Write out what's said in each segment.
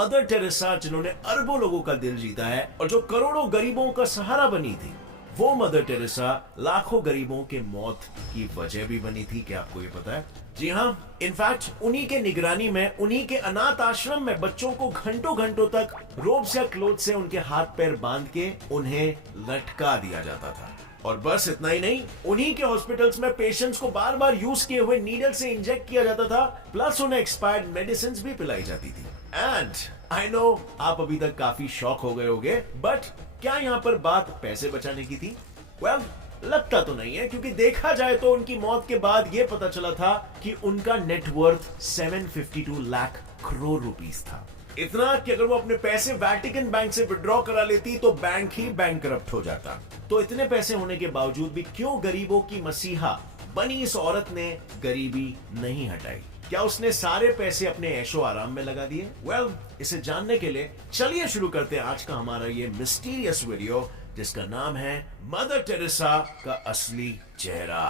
Mother Teresa जिन्होंने अरबों लोगों का दिल जीता है और जो करोड़ों गरीबों का सहारा बनी थी, वो मदर टेरेसा लाखों गरीबों के मौत की वजह भी बनी थी। क्या आपको ये पता है? जी हाँ, इनफैक्ट उन्हीं के निगरानी में, उन्हीं के अनाथ आश्रम में बच्चों को घंटों घंटों तक रोब्स या क्लोथ से उनके हाथ पैर बांध के उन्हें लटका दिया जाता था। और बस इतना ही नहीं, उन्हीं के हॉस्पिटल्स में पेशेंट्स को बार बार यूज किए हुए नीडल से इंजेक्ट किया जाता था, प्लस उन्हें एक्सपायर्ड मेडिसिन भी पिलाई जाती थी। एंड आई नो आप अभी तक काफी शॉक हो गए होंगे, बट क्या यहाँ पर बात पैसे बचाने की थी? वेल, लगता तो नहीं है, क्योंकि देखा जाए तो उनकी मौत के बाद यह पता चला था कि उनका नेटवर्थ 752 लाख करोड़ रुपीस था। इतना कि अगर वो अपने पैसे वेटिकन बैंक से विड्रॉ करा लेती तो बैंक ही बैंकरप्ट हो जाता। तो इतने पैसे होने के बावजूद भी क्यों गरीबों की मसीहा बनी इस औरत ने गरीबी नहीं हटाई? क्या उसने सारे पैसे अपने ऐशो आराम में लगा दिए? वेल, इसे जानने के लिए चलिए शुरू करते हैं आज का हमारा ये मिस्टीरियस वीडियो, जिसका नाम है मदर टेरेसा का असली चेहरा।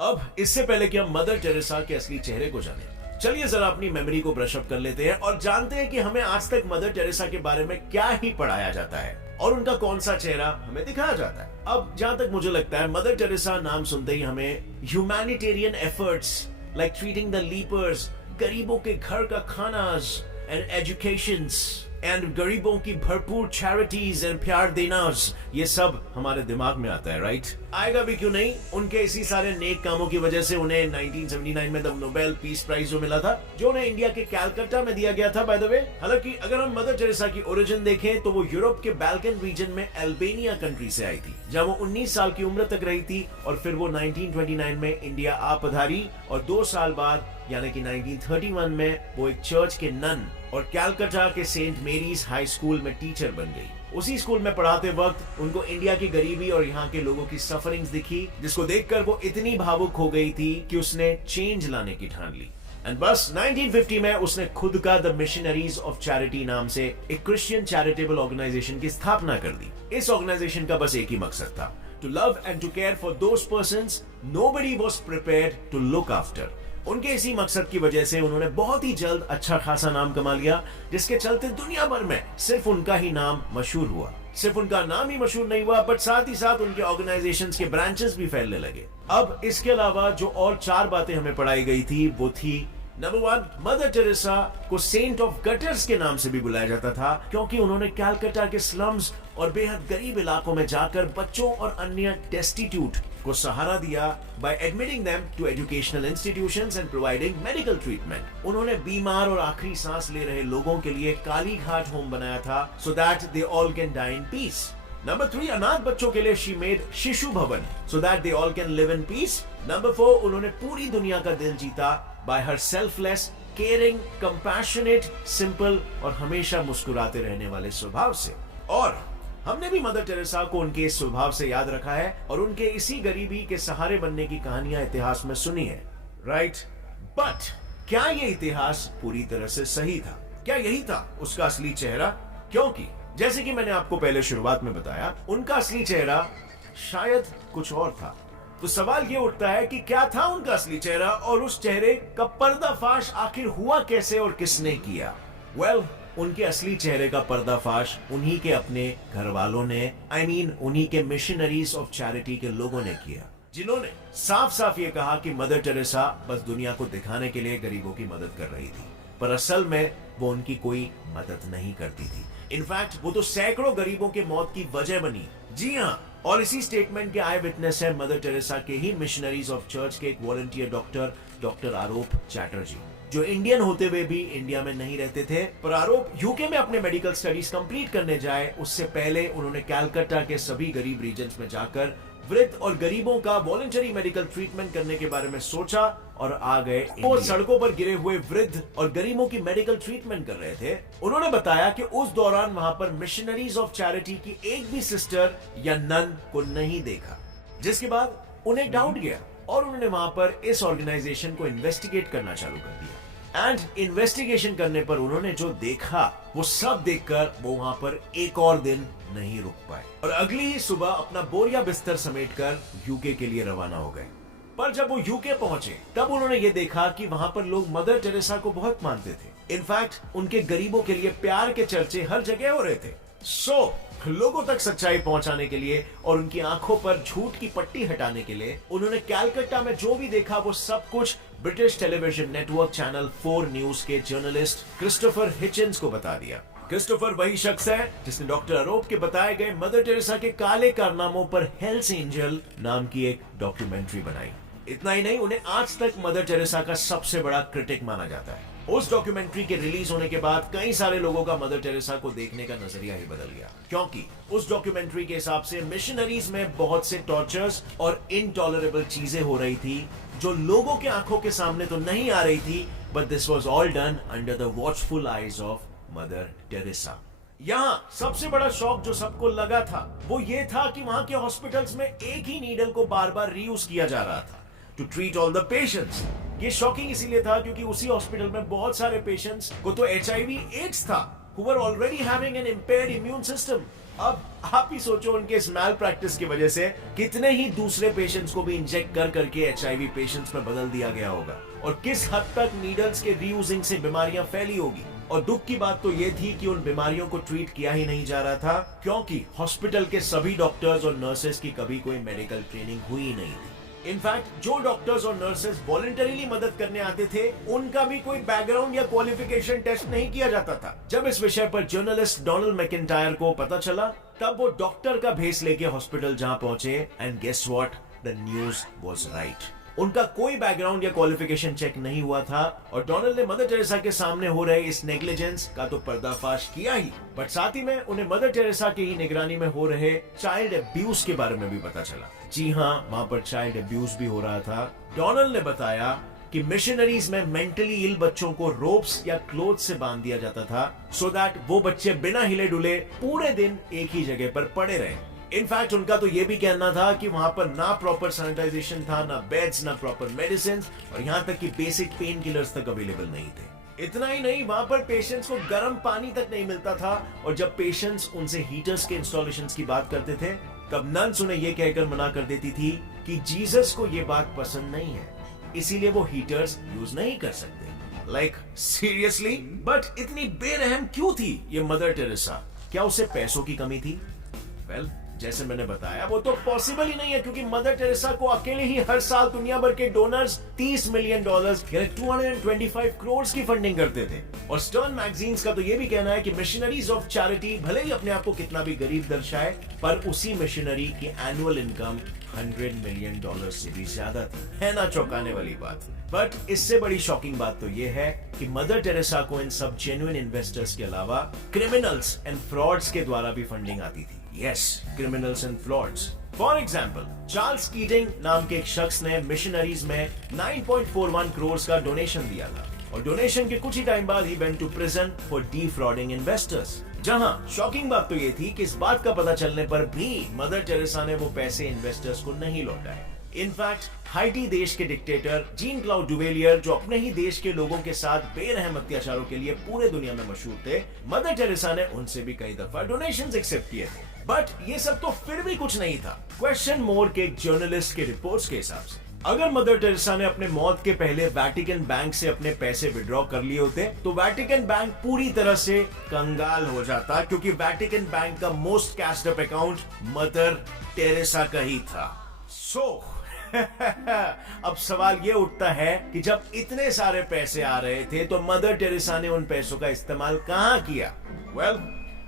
अब इससे पहले कि हम मदर टेरेसा के असली चेहरे को जानें, चलिए जरा अपनी मेमोरी को ब्रश अप कर लेते हैं और जानते हैं कि हमें आज तक मदर टेरेसा के बारे में क्या ही पढ़ाया जाता है और उनका कौन सा चेहरा हमें दिखाया जाता है। अब जहां तक मुझे लगता है, मदर टेरेसा नाम सुनते ही हमें humanitarian efforts like treating the lepers, गरीबों के घर का खाना एंड एजुकेशंस एंड गरीबों की भरपूर चैरिटीज एंड प्यार देना, ये सब हमारे दिमाग में आता है, राइट? आएगा भी क्यों नहीं। उनके इसी सारे नेक कामों की वजह से उन्हें 1979 में द नोबेल पीस प्राइज जो मिला था, जो उन्हें इंडिया के कैलकाटा में दिया गया था बाय द वे। हालांकि अगर हम मदर टेरेसा की ओरिजिन देखें तो वो यूरोप के बाल्कन रीजन में अल्बानिया कंट्री से आई थी, जहां वो 19 साल की उम्र तक रही थी और फिर वो 1929 में इंडिया आ पधारी और 2 साल बाद यानी कि 1931 में वो एक चर्च के नन और कैलकाटा के सेंट मेरीज हाई स्कूल में टीचर बन गई। उसी स्कूल में पढ़ाते वक्त उनको इंडिया की गरीबी और यहाँ के लोगों की सफरिंग्स दिखी, जिसको देखकर वो इतनी भावुक हो गई थी कि उसने चेंज लाने की ठान ली। एंड बस 1950 में उसने खुद का द मिशनरीज ऑफ चैरिटी नाम से एक क्रिश्चियन चैरिटेबल ऑर्गेनाइजेशन की स्थापना कर दी। इस ऑर्गेनाइजेशन का बस एक ही मकसद था, to love and to care for those persons nobody was prepared to look after. उनके इसी मकसद की वजह से उन्होंने बहुत ही जल्द अच्छा खासा नाम कमा लिया, जिसके चलते दुनिया भर में सिर्फ उनका ही नाम मशहूर हुआ। सिर्फ उनका नाम ही मशहूर नहीं हुआ, बट साथ ही साथ उनके ऑर्गेनाइजेशंस के ब्रांचेस भी फैलने लगे। अब इसके अलावा जो और 4 बातें हमें पढ़ाई गई थी वो थी, नंबर 1, मदर टेरेसा को सेंट ऑफ गटर्स के नाम से भी बुलाया जाता था, क्योंकि उन्होंने कैलकाटा के स्लम्स और बेहद गरीब इलाकों में जाकर बच्चों और अन्य डेस्टिट्यूट को सहारा दिया by admitting them to educational institutions and providing medical treatment। उन्होंने बीमार और आखिरी सांस ले रहे लोगों के लिए काली घाट होम बनाया था so that they all can die in peace। Number 3, अनाथ बच्चों के लिए she made शिशु भवन so that they all can live in peace। Number 4, उन्होंने पूरी दुनिया का दिल जीता by her selfless, caring, compassionate, simple और हमेशा मुस्कुराते रहने वाले स्वभाव से। और हमने भी मदर टेरेसा को उनके इस स्वभाव से याद रखा है और उनके इसी गरीबी के सहारे बनने की कहानियां इतिहास में सुनी है, राइट? बट क्या ये इतिहास पूरी तरह से सही था? क्या यही था उसका असली चेहरा? क्योंकि जैसे कि मैंने आपको पहले शुरुआत में बताया, उनका असली चेहरा शायद कुछ और था। तो सवाल ये उठता है कि क्या था उनका असली चेहरा और उस चेहरे का पर्दाफाश आखिर हुआ कैसे और किसने किया? वेल, उनके असली चेहरे का पर्दाफाश उन्हीं के अपने घर वालों ने, उन्हीं के मिशनरीज ऑफ चैरिटी के लोगों ने किया, जिन्होंने साफ साफ ये कहा कि मदर टेरेसा बस दुनिया को दिखाने के लिए गरीबों की मदद कर रही थी, पर असल में वो उनकी कोई मदद नहीं करती थी। इनफैक्ट वो तो सैकड़ों गरीबों के मौत की वजह बनी। जी हाँ, और इसी स्टेटमेंट के आई विटनेस है मदर टेरेसा के ही मिशनरीज ऑफ चर्च के एक वॉलंटियर डॉक्टर आरोप चैटर्जी, जो इंडियन होते हुए भी इंडिया में नहीं रहते थे, पर आरोप यूके में अपने मेडिकल स्टडीज कंप्लीट करने जाए उससे पहले उन्होंने कैलकाटा के सभी गरीब रीजन्स में जाकर वृद्ध और गरीबों का वॉलंटरी मेडिकल ट्रीटमेंट करने के बारे में सोचा और आ गए। वो सड़कों पर गिरे हुए वृद्ध और गरीबों की मेडिकल ट्रीटमेंट कर रहे थे। उन्होंने बताया कि उस दौरान वहां पर मिशनरीज ऑफ चैरिटी की एक भी सिस्टर या नन को नहीं देखा, जिसके बाद उन्हें डाउट गया और उन्होंने वहां पर इस ऑर्गेनाइजेशन को इन्वेस्टिगेट करना चालू कर दिया। एंड इन्वेस्टिगेशन करने पर उन्होंने जो देखा वो सब देखकर वो वहां पर एक और दिन नहीं रुक पाए और अगली ही सुबह अपना बोरिया बिस्तर समेटकर यूके के लिए रवाना हो गए। पर जब वो यूके पहुंचे तब उन्होंने ये देखा कि वहां पर लोग मदर टेरेसा को बहुत मानते थे। इनफैक्ट उनके गरीबों के लिए प्यार के चर्चे हर जगह हो रहे थे। लोगों तक सच्चाई पहुंचाने के लिए और उनकी आंखों पर झूठ की पट्टी हटाने के लिए उन्होंने कैलकाटा में जो भी देखा वो सब कुछ British television network channel 4 news के जर्नलिस्ट क्रिस्टोफर हिचिंस को बता दिया। क्रिस्टोफर वही शख्स है जिसने डॉक्टर अरोप के बताए गए मदर टेरेसा के काले कारनामों पर हेल्स एंजल नाम की एक डॉक्यूमेंट्री बनाई। इतना ही नहीं, उन्हें आज तक मदर टेरेसा का सबसे बड़ा क्रिटिक माना जाता है। उस डॉक्यूमेंट्री के रिलीज होने के बाद कई सारे लोगों का मदर टेरेसा को देखने का नजरिया ही बदल गया, क्योंकि उस डॉक्यूमेंट्री के हिसाब से मिशनरीज में बहुत से टॉर्चर्स और इनटॉलरेबल चीजें हो रही थी जो लोगों के आंखों के सामने तो नहीं आ रही थी, but this was all done under the watchful eyes of mother Teresa. यहाँ सबसे बड़ा शॉक जो सबको लगा था वो ये था कि वहां के हॉस्पिटल्स में एक ही नीडल को बार बार रीयूज किया जा रहा था to treat all the patients. ये शॉकिंग इसीलिए था क्योंकि उसी हॉस्पिटल में बहुत सारे पेशेंट्स को तो HIV एड्स था, who were already having an impaired immune system। अब आप ही सोचो उनके इस मैल प्रैक्टिस की वजह से कितने ही दूसरे पेशेंट्स को भी इंजेक्ट कर करके HIV पेशेंट्स में बदल दिया गया होगा और किस हद तक नीडल्स के रीयूजिंग से बीमारियां फैली होगी। और दुख की बात तो ये थी कि उन बीमारियों को ट्रीट किया ही नहीं जा रहा था क्योंकि हॉस्पिटल के सभी डॉक्टर्स और नर्सेस की कभी कोई मेडिकल ट्रेनिंग हुई ही नहीं थी। इनफैक्ट जो डॉक्टर्स और नर्सेस वॉलंटरीली मदद करने आते थे उनका भी कोई बैकग्राउंड या क्वालिफिकेशन टेस्ट नहीं किया जाता था। जब इस विषय पर जर्नलिस्ट डोनाल्ड मैकिंटायर को पता चला तब वो डॉक्टर का भेस लेके हॉस्पिटल जहां पहुंचे and guess what, the news was right. उनका कोई बैकग्राउंड या क्वालिफिकेशन चेक नहीं हुआ था और डोनाल्ड ने मदर टेरेसा के सामने हो रहे इस नेग्लिजेंस का तो पर्दाफाश किया ही, बट साथ ही में उन्हें मदर टेरेसा की ही निगरानी में हो रहे चाइल्ड अब्यूज के बारे में भी पता चला। जी हाँ, वहां पर चाइल्ड अब्यूज भी हो रहा था। डोनाल्ड ने बताया कि मिशनरीज में मेंटली इल बच्चों को रोप्स या क्लोथ से बांध दिया जाता था सो दैट वो बच्चे बिना हिले डुले पूरे दिन एक ही जगह पर पड़े रहे। इनफैक्ट उनका तो ये भी कहना था कि वहां पर ना प्रॉपर सैनिटाइजेशन था, ना बेड्स, ना प्रॉपर मेडिसिन और यहाँ तक कि बेसिक पेन किलर्स तक अवेलेबल नहीं थे। इतना ही नहीं, वहां पर पेशेंट्स को गर्म पानी तक नहीं मिलता था और जब पेशेंट्स उनसे हीटर्स के इंस्टॉलेशंस की बात करते थे तब नन्स उन्हें यह कहकर मना कर देती थी कि जीसस को यह बात पसंद नहीं है, इसीलिए वो हीटर्स यूज नहीं कर सकते। Like seriously? बट इतनी बेरहम क्यों थी ये मदर टेरेसा? क्या उसे पैसों की कमी थी? वेल, जैसे मैंने बताया वो तो पॉसिबल ही नहीं है क्योंकि मदर टेरेसा को अकेले ही हर साल दुनिया भर के डोनर्स $30 मिलियन यानी 225 करोड़ की फंडिंग करते थे। और स्टर्न मैगजीन्स का तो ये भी कहना है कि मिशनरीज ऑफ चैरिटी भले ही अपने आप को कितना भी गरीब दर्शाए पर उसी मिशनरी की एनुअल इनकम $100 मिलियन से भी ज्यादा थी। है ना चौंकाने वाली बात? बट इससे बड़ी शॉकिंग बात तो ये है कि मदर टेरेसा को इन सब जेन्युइन इन्वेस्टर्स के अलावा क्रिमिनल्स एंड फ्रॉड्स के द्वारा भी फंडिंग आती थी। Yes, criminals and frauds. For example, Charles kidding नाम के एक शख्स ने मिशनरीज में 9.41 करोड़ का डोनेशन दिया था और डोनेशन के कुछ ही टाइम बाद ही went to prison for defrauding investors। जहां शॉकिंग बात तो ये थी कि इस बात का पता चलने पर भी मदर टेरेसा ने वो पैसे इन्वेस्टर्स को नहीं लौटाए। इनफैक्ट हाइटी देश के डिक्टेटर जीन क्लाउड डुवेलियर जो अपने ही देश के लोगों के साथ बेरहम अत्याचारों के लिए पूरे दुनिया में मशहूर थे, मदर टेरेसा ने उनसे भी कई दफा डोनेशंस एक्सेप्ट किए थे। बट ये सब तो फिर भी कुछ नहीं था क्वेश्चन मोर के एक जर्नलिस्ट के रिपोर्ट्स के हिसाब से। अगर मदर टेरेसा ने अपने मौत के पहले वेटिकन बैंक से अपने पैसे विड्रॉ कर लिए होते तो वेटिकन बैंक पूरी तरह से कंगाल हो जाता क्योंकि वेटिकन बैंक का most cached up account mother Teresa का ही था। अब सवाल ये उठता है कि जब इतने सारे पैसे आ रहे थे तो मदर टेरेसा ने उन पैसों का इस्तेमाल कहां किया? वेल,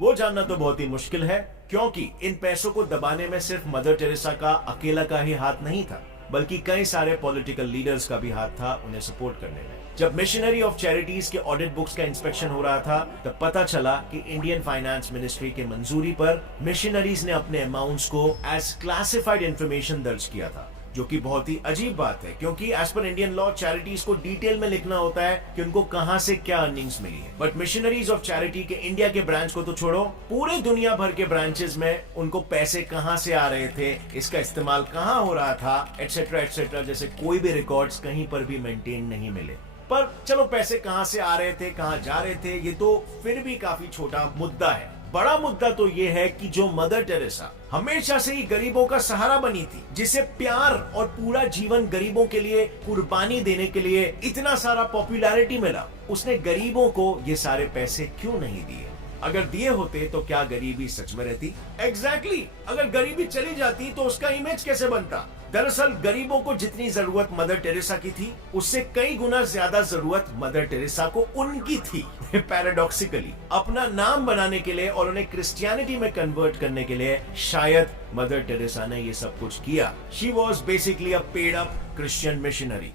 वो जानना तो बहुत ही मुश्किल है क्योंकि इन पैसों को दबाने में सिर्फ मदर टेरेसा का अकेला का ही हाथ नहीं था बल्कि कई सारे पॉलिटिकल लीडर्स का भी हाथ था उन्हें सपोर्ट करने में। जब मिशनरी ऑफ चैरिटीज के ऑडिट बुक्स का इंस्पेक्शन हो रहा था तब पता चला कि इंडियन फाइनेंस मिनिस्ट्री के मंजूरी पर मिशनरीज ने अपने अमाउंट्स को एज क्लासिफाइड इंफॉर्मेशन दर्ज किया था, जो कि बहुत ही अजीब बात है क्योंकि as per Indian law charities को डिटेल में लिखना होता है कि उनको कहां से क्या अर्निंग्स मिली है। बट मिशनरीज ऑफ चैरिटी के इंडिया के ब्रांच को तो छोड़ो, पूरे दुनिया भर के ब्रांचेस में उनको पैसे कहां से आ रहे थे, इसका इस्तेमाल कहां हो रहा था, एटसेट्रा एटसेट्रा जैसे कोई भी रिकॉर्ड्स कहीं पर भी मेंटेन नहीं मिले। पर चलो पैसे कहां से आ रहे थे, कहां जा रहे थे, ये तो फिर भी काफी छोटा मुद्दा है। बड़ा मुद्दा तो ये है कि जो मदर टेरेसा हमेशा से ही गरीबों का सहारा बनी थी, जिसे प्यार और पूरा जीवन गरीबों के लिए कुर्बानी देने के लिए इतना सारा पॉपुलैरिटी मिला, उसने गरीबों को ये सारे पैसे क्यों नहीं दिए? अगर दिए होते तो क्या गरीबी सच में रहती? एग्जैक्टली अगर गरीबी चली जाती तो उसका इमेज कैसे बनता? दरअसल गरीबों को जितनी जरूरत मदर टेरेसा की थी, उससे कई गुना ज्यादा जरूरत मदर टेरेसा को उनकी थी। पैराडॉक्सिकली अपना नाम बनाने के लिए और उन्हें क्रिश्चियनिटी में कन्वर्ट करने के लिए शायद मदर टेरेसा ने ये सब कुछ किया। She was basically a paid up Christian missionary.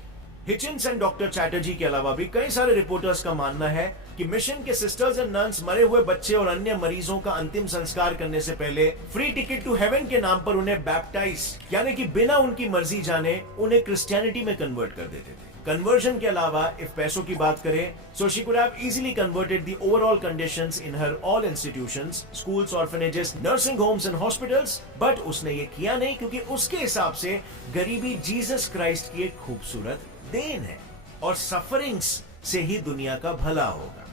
Hitchens and doctor Chatterjee के अलावा भी कई सारे रिपोर्टर्स का मानना है कि मिशन के सिस्टर्स एंड नन्स मरे हुए बच्चे और अन्य मरीजों का अंतिम संस्कार करने से पहले फ्री टिकट टू हेवन के नाम पर उन्हें बैप्टाइज यानी कि बिना उनकी मर्जी जाने उन्हें क्रिश्चियनिटी में कन्वर्ट कर देते थे। कन्वर्जन के अलावा इफ पैसों की बात करें, so she could have easily converted the overall conditions in her all institutions, schools, orphanages, nursing homes and hospitals, but उसने ये किया नहीं क्योंकि उसके हिसाब से गरीबी जीसस क्राइस्ट की एक खूबसूरत देन है और सफरिंग्स से ही दुनिया का भला होगा।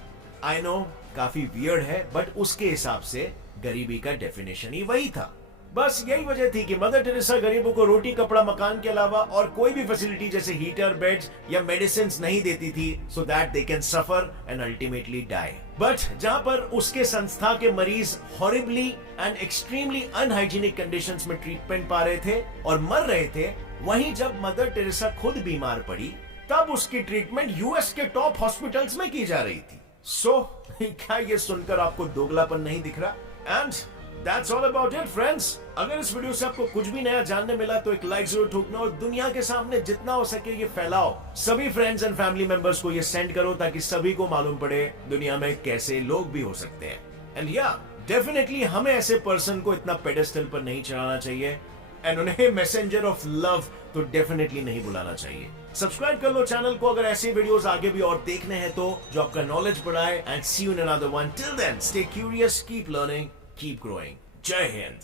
आई नो काफी वियर्ड है, बट उसके हिसाब से गरीबी का डेफिनेशन ही वही था। बस यही वजह थी कि मदर टेरेसा गरीबों को रोटी, कपड़ा, मकान के अलावा और कोई भी फैसिलिटी जैसे हीटर, बेड्स या मेडिसिन नहीं देती थी, so that they can suffer and ultimately die. But जहां पर उसके संस्था के मरीज horribly and extremely unhygienic conditions में ट्रीटमेंट पा रहे थे और मर रहे थे, वहीं जब मदर टेरेसा खुद बीमार पड़ी तब उसकी ट्रीटमेंट यूएस के टॉप हॉस्पिटल्स में की जा रही थी। सो क्या ये सुनकर आपको दोगलापन नहीं दिख रहा? And that's all about it friends. अगर इस वीडियो से आपको कुछ भी नया जानने मिला तो एक लाइक जरूर ठोकना और दुनिया के सामने जितना हो सके ये फैलाओ। सभी फ्रेंड्स एंड फैमिली मेंबर्स को ये सेंड करो ताकि सभी को मालूम पड़े दुनिया में कैसे लोग भी हो सकते हैं। एंड या डेफिनेटली हमें ऐसे पर्सन को इतना पेडेस्टल पर नहीं चढ़ाना चाहिए एंड उन्हें मैसेंजर ऑफ लव तो डेफिनेटली नहीं बुलाना चाहिए। सब्सक्राइब कर लो चैनल को अगर ऐसे वीडियोस आगे भी और देखने हैं तो, जो आपका नॉलेज बढ़ाए। And see you in another one. Till then stay curious, keep learning, keep growing. जय हिंद।